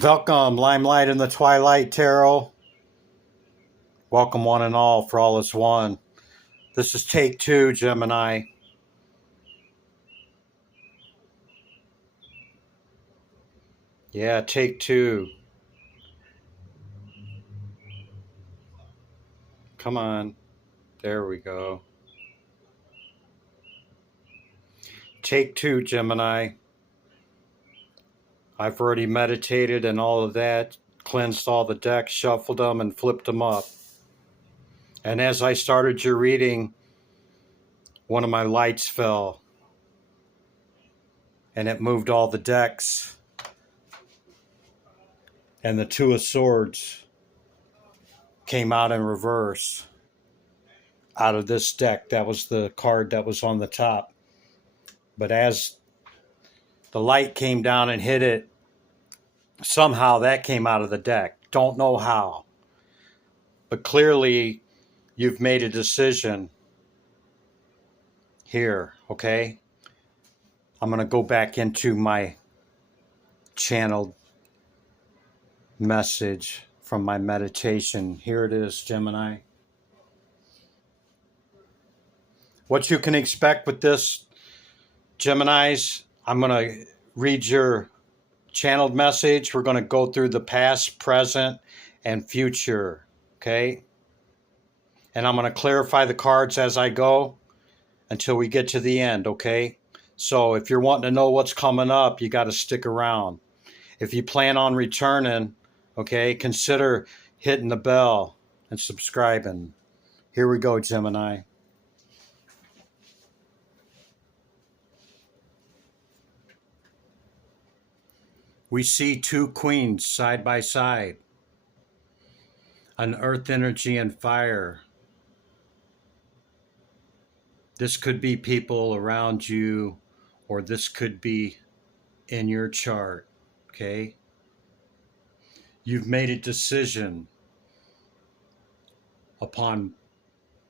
Welcome, Limelight in the Twilight Tarot. Welcome, one and all, for all is one. This is take two, Gemini. Yeah, take two. Come on. There we go. Take two, Gemini. I've already meditated and all of that, cleansed all the decks, shuffled them, and flipped them up. And as I started your reading, one of my lights fell and it moved all the decks. And the Two of Swords came out in reverse out of this deck. That was the card that was on the top. But as the light came down and hit it, somehow that came out of the deck. Don't know how. But clearly, you've made a decision here, okay? I'm going to go back into my channeled message from my meditation. Here it is, Gemini. What you can expect with this, Geminis, I'm going to read your channeled message. We're going to go through the past, present, and future, okay? And I'm going to clarify the cards as I go until we get to the end, okay? So if you're wanting to know what's coming up, you got to stick around. If you plan on returning, okay, consider hitting the bell and subscribing. Here we go, Gemini. We see two queens side by side, an earth energy and fire. This could be people around you, or this could be in your chart, okay? You've made a decision upon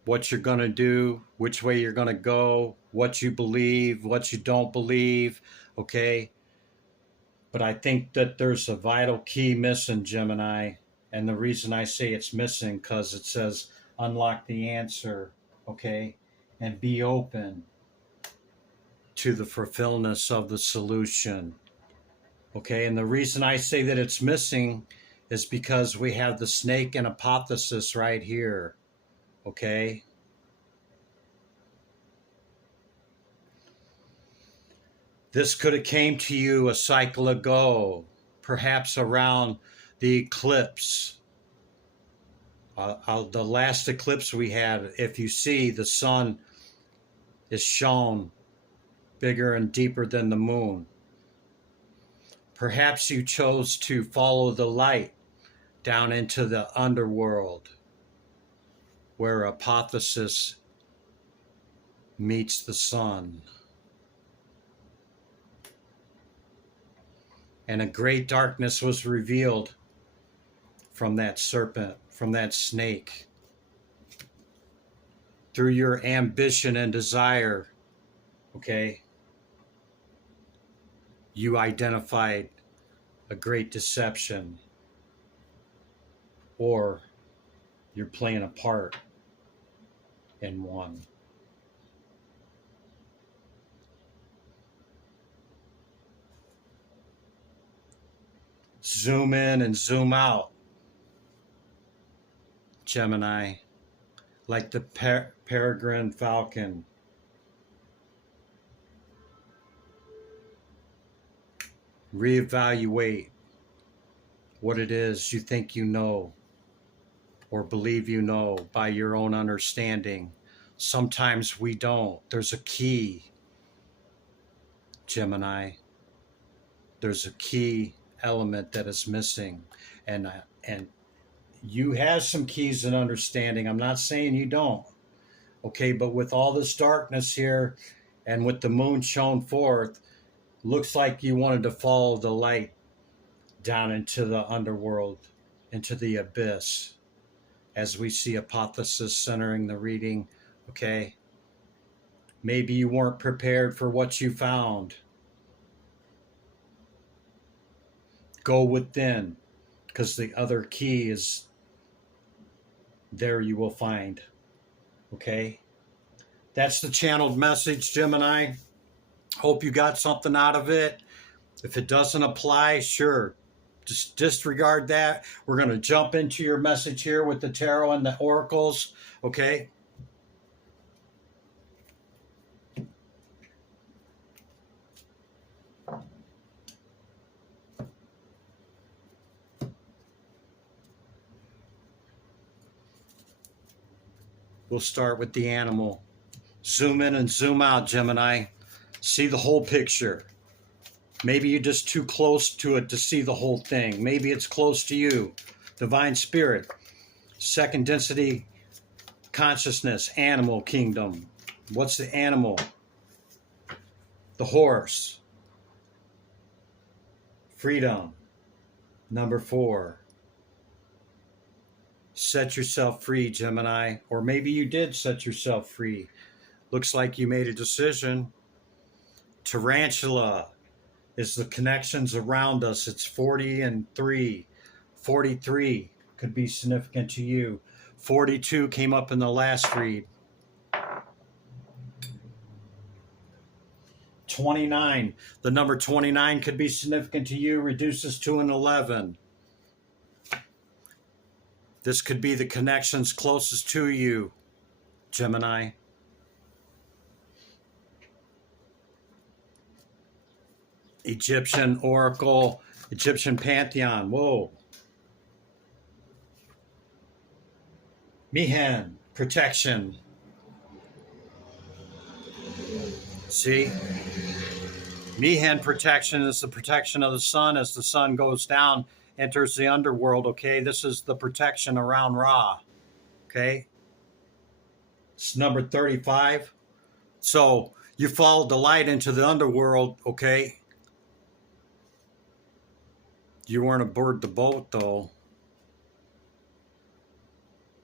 what you're going to do, which way you're going to go, what you believe, what you don't believe, okay? But I think that there's a vital key missing, Gemini. And the reason I say it's missing, because it says unlock the answer, okay? And be open to the fulfillment of the solution, okay? And the reason I say that it's missing is because we have the snake and hypothesis right here, okay? This could have came to you a cycle ago, perhaps around the eclipse. The last eclipse we had, if you see, the sun is shown bigger and deeper than the moon. Perhaps you chose to follow the light down into the underworld, where hypothesis meets the sun. And a great darkness was revealed from that serpent, from that snake. Through your ambition and desire, okay, you identified a great deception, or you're playing a part in one. Zoom in and zoom out, Gemini, like the peregrine falcon. Reevaluate what it is you think you know or believe you know by your own understanding. Sometimes we don't. There's a key, Gemini. There's a key element that is missing. And you have some keys and understanding. I'm not saying you don't. Okay, but with all this darkness here and with the moon shown forth, looks like you wanted to follow the light down into the underworld, into the abyss, as we see hypothesis centering the reading, okay? Maybe you weren't prepared for what you found. Go within, because the other key is there you will find. Okay? That's the channeled message, Gemini. Hope you got something out of it. If it doesn't apply, sure, just disregard that. We're going to jump into your message here with the tarot and the oracles. Okay? We'll start with the animal. Zoom in and zoom out, Gemini. See the whole picture. Maybe you're just too close to it to see the whole thing. Maybe it's close to you. Divine Spirit. Second density consciousness. Animal kingdom. What's the animal? The horse. Freedom. Number 4. Set yourself free, Gemini. Or maybe you did set yourself free. Looks like you made a decision. Tarantula is the connections around us. It's 40 and 3. 43 could be significant to you. 42 came up in the last read. 29. The number 29 could be significant to you. Reduces to an 11. This could be the connections closest to you, Gemini. Egyptian oracle, Egyptian pantheon. Whoa. Mihen, protection. See? Mihen protection is the protection of the sun as the sun goes down, enters the underworld, okay? This is the protection around Ra, okay? It's number 35. So you followed the light into the underworld, okay? You weren't aboard the boat, though,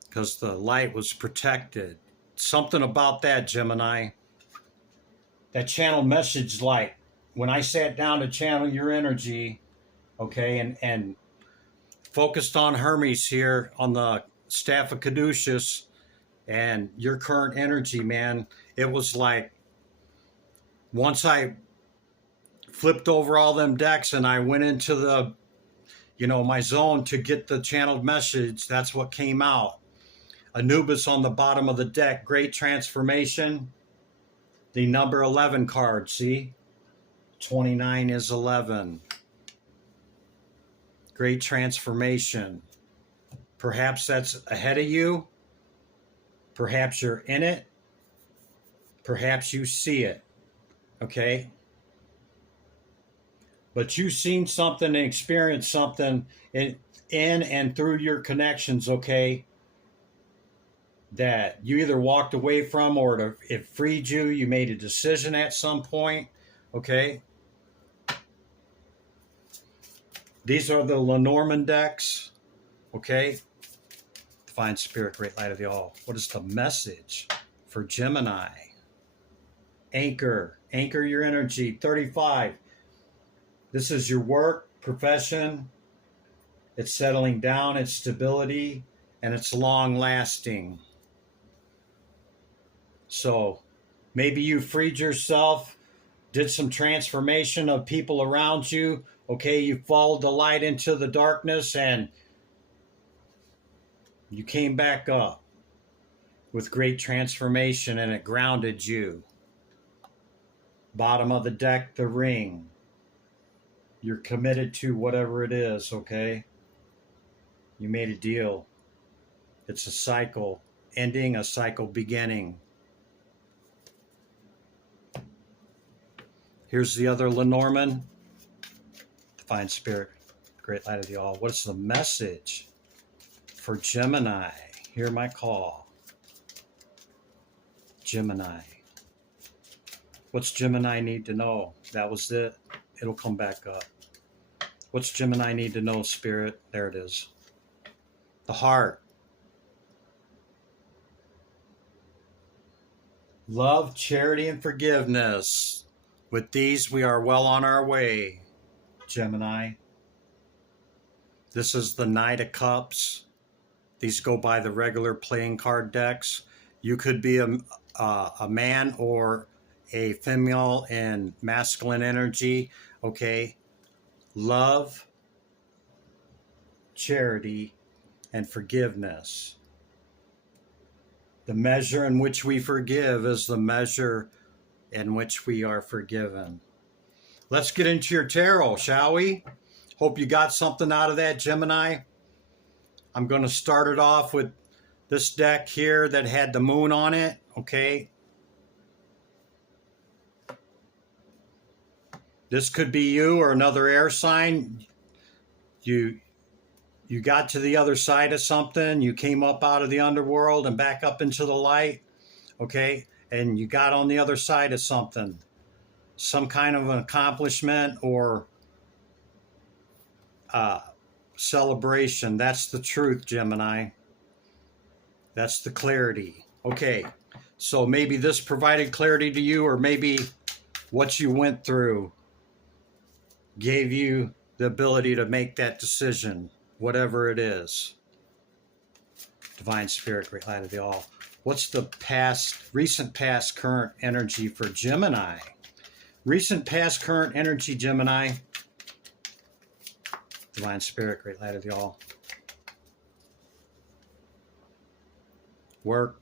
because the light was protected. Something about that, Gemini. That channel message light. When I sat down to channel your energy, okay, and focused on Hermes here on the staff of Caduceus and your current energy, man, it was like once I flipped over all them decks and I went into the, my zone to get the channeled message, that's what came out. Anubis on the bottom of the deck, great transformation. The number 11 card, see? 29 is 11. Great transformation. Perhaps that's ahead of you. Perhaps you're in it. Perhaps you see it. Okay? But you've seen something and experienced something in and through your connections, okay, that you either walked away from or it freed you. You made a decision at some point, okay? These are the Lenormand decks, okay? Divine Spirit, Great Light of the All. What is the message for Gemini? Anchor your energy. 35. This is your work, profession. It's settling down, it's stability, and it's long lasting. So maybe you freed yourself, did some transformation of people around you. Okay, you followed the light into the darkness and you came back up with great transformation and it grounded you. Bottom of the deck, the ring. You're committed to whatever it is, okay? You made a deal. It's a cycle ending, a cycle beginning. Here's the other Lenormand. Divine Spirit, Great Light of the All. What's the message for Gemini? Hear my call. Gemini. What's Gemini need to know? That was it. It'll come back up. What's Gemini need to know, Spirit? There it is. The heart. Love, charity, and forgiveness. With these, we are well on our way, Gemini. This is the Knight of Cups. These go by the regular playing card decks. You could be a man or a female in masculine energy, okay? Love, charity, and forgiveness. The measure in which we forgive is the measure in which we are forgiven. Let's get into your tarot, shall we? Hope you got something out of that, Gemini. I'm going to start it off with this deck here that had the moon on it, okay? This could be you or another air sign. You got to the other side of something. You came up out of the underworld and back up into the light, okay? And you got on the other side of something. Some kind of an accomplishment or celebration. That's the truth, Gemini. That's the clarity. Okay, so maybe this provided clarity to you, or maybe what you went through gave you the ability to make that decision, whatever it is. Divine Spirit, great light of the all. What's the recent past, current energy for Gemini? Recent past, current energy, Gemini. Divine Spirit, great light of the all. Work.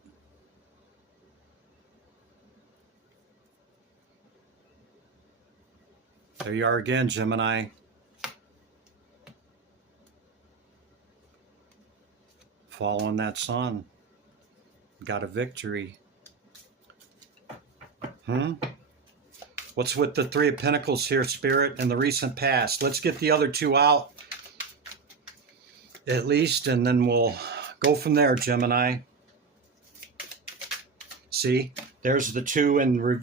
There you are again, Gemini. Following that sun. Got a victory. What's with the Three of Pentacles here, Spirit, in the recent past? Let's get the other two out, at least, and then we'll go from there, Gemini. See, there's the two in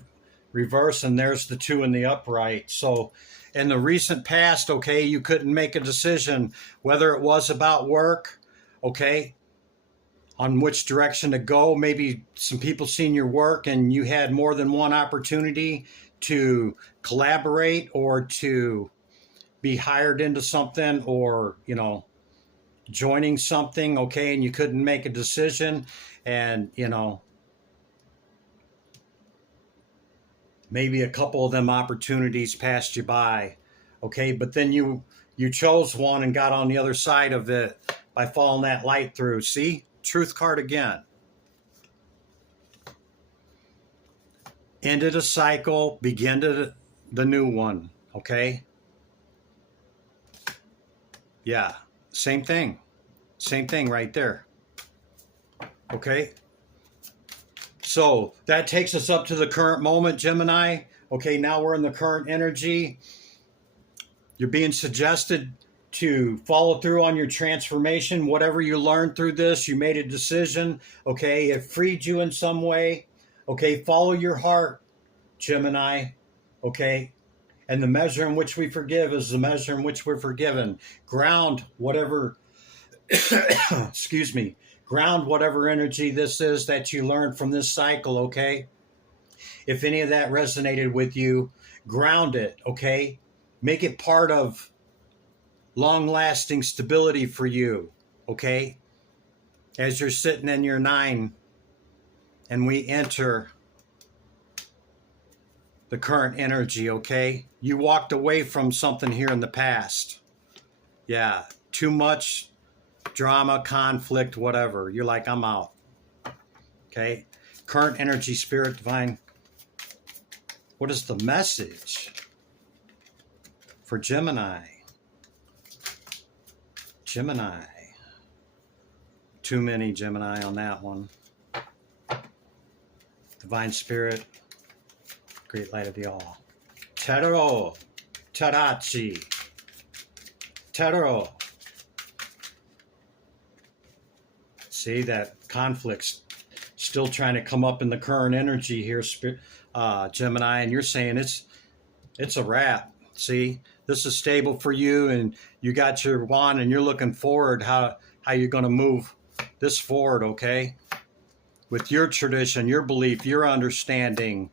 reverse, and there's the two in the upright. So in the recent past, okay, you couldn't make a decision whether it was about work, okay, on which direction to go. Maybe some people seen your work and you had more than one opportunity to collaborate or to be hired into something, or, you know, joining something, okay, and you couldn't make a decision, and, you know, maybe a couple of them opportunities passed you by, okay, but then you chose one and got on the other side of it by following that light through. See? Truth card again. Ended a cycle, begin the new one, okay? Yeah, same thing. Same thing right there. Okay? So that takes us up to the current moment, Gemini. Okay, now we're in the current energy. You're being suggested to follow through on your transformation. Whatever you learned through this, you made a decision. Okay, it freed you in some way. Okay, follow your heart, Gemini. Okay, and the measure in which we forgive is the measure in which we're forgiven. Ground whatever, excuse me, ground whatever energy this is that you learned from this cycle, okay? If any of that resonated with you, ground it, okay? Make it part of long-lasting stability for you, okay? As you're sitting in your 9 and we enter the current energy, okay? You walked away from something here in the past. Yeah, too much drama, conflict, whatever. You're like, I'm out. Okay? Current energy, Spirit, Divine. What is the message for Gemini? Gemini. Too many Gemini on that one. Divine Spirit, great light of the all. Tarot. Tarachi. Tarot. See, that conflict's still trying to come up in the current energy here, Gemini, and you're saying it's a wrap. See, this is stable for you, and you got your wand, and you're looking forward how you're going to move this forward, okay? With your tradition, your belief, your understanding.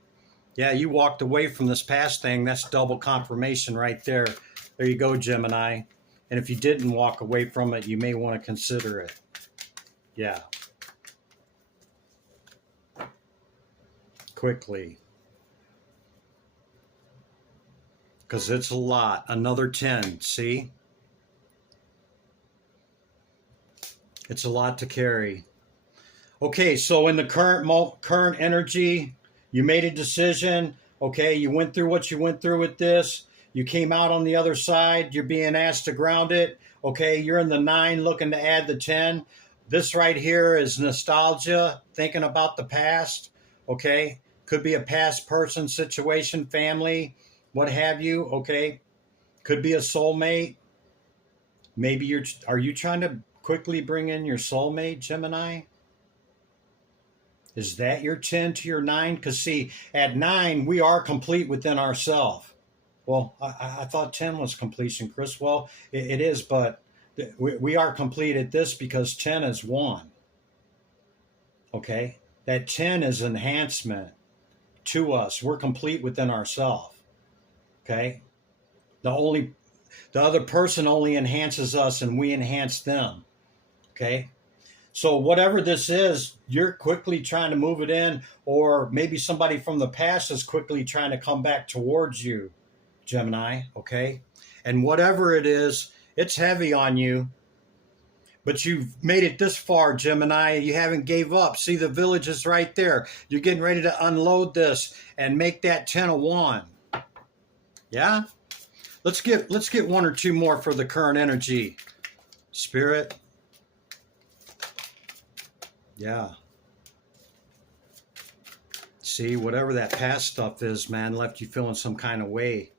Yeah, you walked away from this past thing. That's double confirmation right there. There you go, Gemini. And if you didn't walk away from it, you may want to consider it. Yeah. Quickly. Because it's a lot. Another 10. See? It's a lot to carry. Okay, so in the current energy, you made a decision. Okay, you went through what you went through with this. You came out on the other side. You're being asked to ground it. Okay, you're in the 9 looking to add the 10. This right here is nostalgia, thinking about the past. Okay, could be a past person, situation, family, what have you. Okay, could be a soulmate. Maybe are you trying to quickly bring in your soulmate, Gemini? Is that your 10 to your 9? Because see, at 9, we are complete within ourselves. Well, I thought 10 was completion, Chris. Well, it is, but we are complete at this because 10 is 1. Okay? That 10 is enhancement to us. We're complete within ourselves. Okay? The other person only enhances us and we enhance them. Okay? So whatever this is, you're quickly trying to move it in, or maybe somebody from the past is quickly trying to come back towards you, Gemini, okay? And whatever it is, it's heavy on you, but you've made it this far, Gemini. You haven't gave up. See, the village is right there. You're getting ready to unload this and make that 10 a 1. Yeah? Let's get 1 or 2 more for the current energy. Spirit. Yeah. See, whatever that past stuff is, man, left you feeling some kind of way.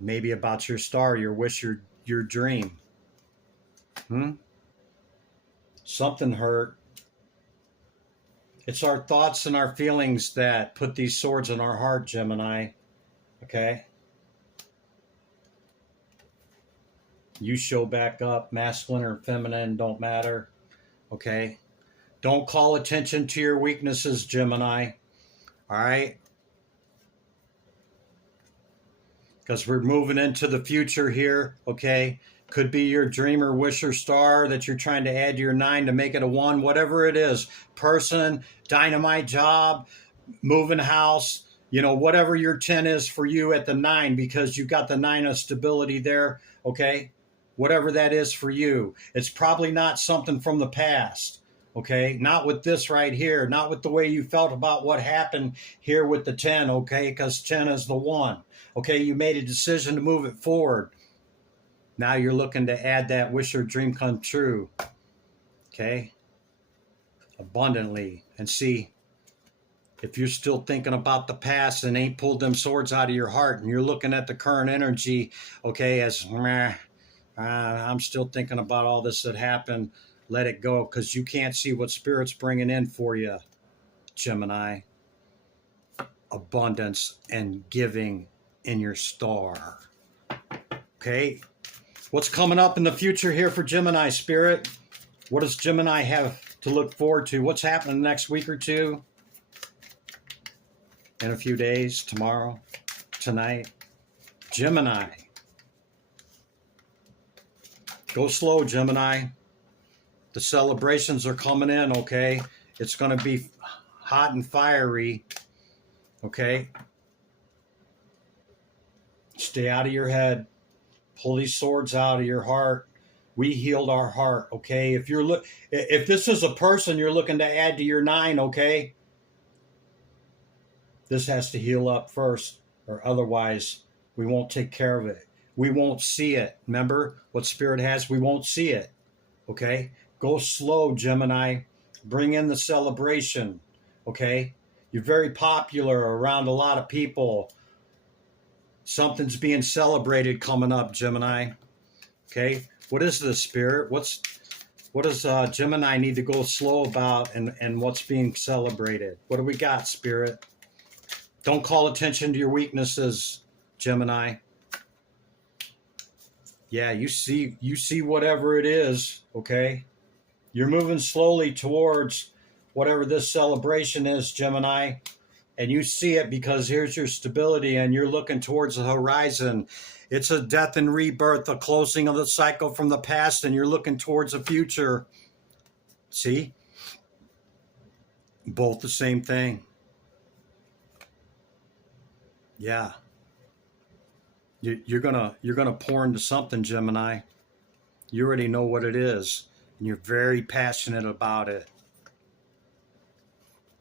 Maybe about your star, your wish, your dream. Something hurt. It's our thoughts and our feelings that put these swords in our heart, Gemini. Okay? You show back up, masculine or feminine, don't matter. Okay? Don't call attention to your weaknesses, Gemini. All right? Because we're moving into the future here, okay? Could be your dreamer, wisher, star that you're trying to add to your 9 to make it a 1, whatever it is. Person, dynamite job, moving house, whatever your 10 is for you at the 9, because you got the 9 of stability there, okay? Whatever that is for you. It's probably not something from the past, okay? Not with this right here. Not with the way you felt about what happened here with the 10, okay? Because 10 is the 1. Okay, you made a decision to move it forward. Now you're looking to add that wish or dream come true. Okay? Abundantly. And see, if you're still thinking about the past and ain't pulled them swords out of your heart and you're looking at the current energy, okay, as I'm still thinking about all this that happened, let it go, because you can't see what Spirit's bringing in for you, Gemini. Abundance and giving in your star. Okay? What's coming up in the future here for Gemini, Spirit? What does Gemini have to look forward to? What's happening next week or two? In a few days? Tomorrow? Tonight? Gemini. Go slow, Gemini. The celebrations are coming in, okay? It's going to be hot and fiery, okay? Stay out of your head. Pull these swords out of your heart. We healed our heart, okay? If this is a person you're looking to add to your 9, okay? This has to heal up first, or otherwise we won't take care of it. We won't see it. Remember what Spirit has? We won't see it, okay? Go slow, Gemini. Bring in the celebration, okay? You're very popular around a lot of people. Something's being celebrated coming up, Gemini. Okay, what is this, Spirit? What does Gemini need to go slow about, and what's being celebrated? What do we got, Spirit? Don't call attention to your weaknesses, Gemini. Yeah, you see whatever it is, okay? You're moving slowly towards whatever this celebration is, Gemini. And you see it because here's your stability and you're looking towards the horizon. It's a death and rebirth, a closing of the cycle from the past, and you're looking towards the future. See? Both the same thing. Yeah. You're gonna pour into something, Gemini. You already know what it is, and you're very passionate about it.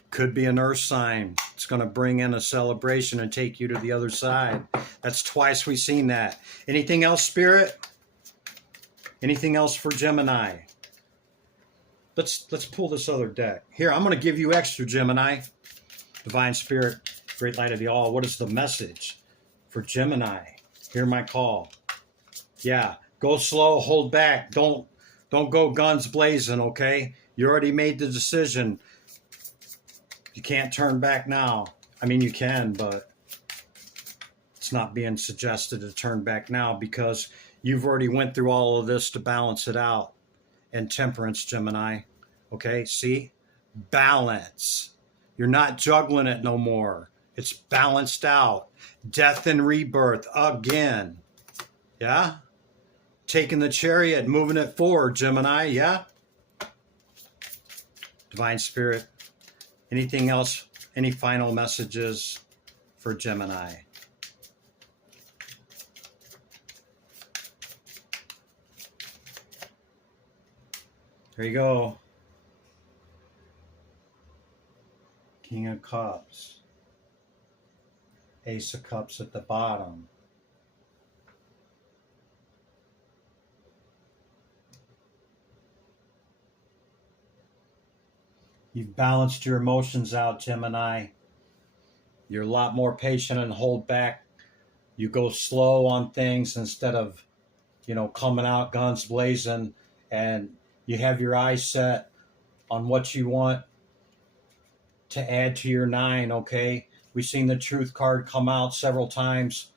Could be an earth sign. It's going to bring in a celebration and take you to the other side. That's twice we've seen that. Anything else, Spirit? Anything else for Gemini? Let's pull this other deck. Here, I'm going to give you extra, Gemini. Divine Spirit, Great Light of the All. What is the message for Gemini? Hear my call. Yeah, go slow, hold back. Don't go guns blazing, okay? You already made the decision. You can't turn back now. I mean, you can, but it's not being suggested to turn back now because you've already went through all of this to balance it out. And temperance, Gemini. Okay, see? Balance. You're not juggling it no more. It's balanced out. Death and rebirth again. Yeah? Taking the chariot, moving it forward, Gemini. Yeah? Divine Spirit. Anything else? Any final messages for Gemini? There you go. King of Cups. Ace of Cups at the bottom. You've balanced your emotions out, Gemini. You're a lot more patient and hold back. You go slow on things instead of, coming out guns blazing. And you have your eyes set on what you want to add to your 9, okay? We've seen the Truth card come out several times.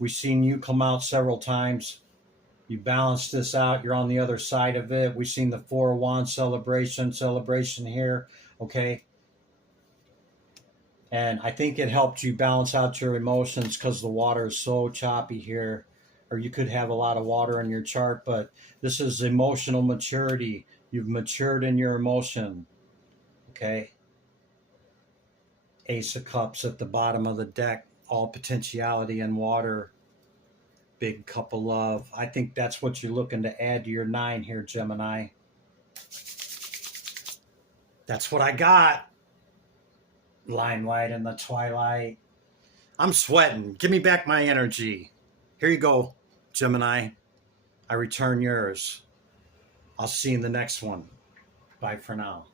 We've seen you come out several times. You balance this out. You're on the other side of it. We've seen the 4 of Wands celebration here, okay? And I think it helped you balance out your emotions because the water is so choppy here. Or you could have a lot of water in your chart, but this is emotional maturity. You've matured in your emotion, okay? Ace of Cups at the bottom of the deck, all potentiality and water. Big cup of love. I think that's what you're looking to add to your 9 here, Gemini. That's what I got. Limelight in the twilight. I'm sweating. Give me back my energy. Here you go, Gemini. I return yours. I'll see you in the next one. Bye for now.